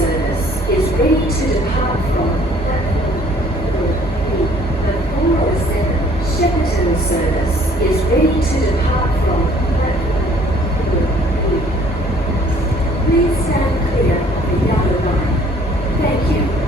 service is ready to depart from the 407 Shepperton service is ready to depart from Please stand clear of the yellow line. Thank you.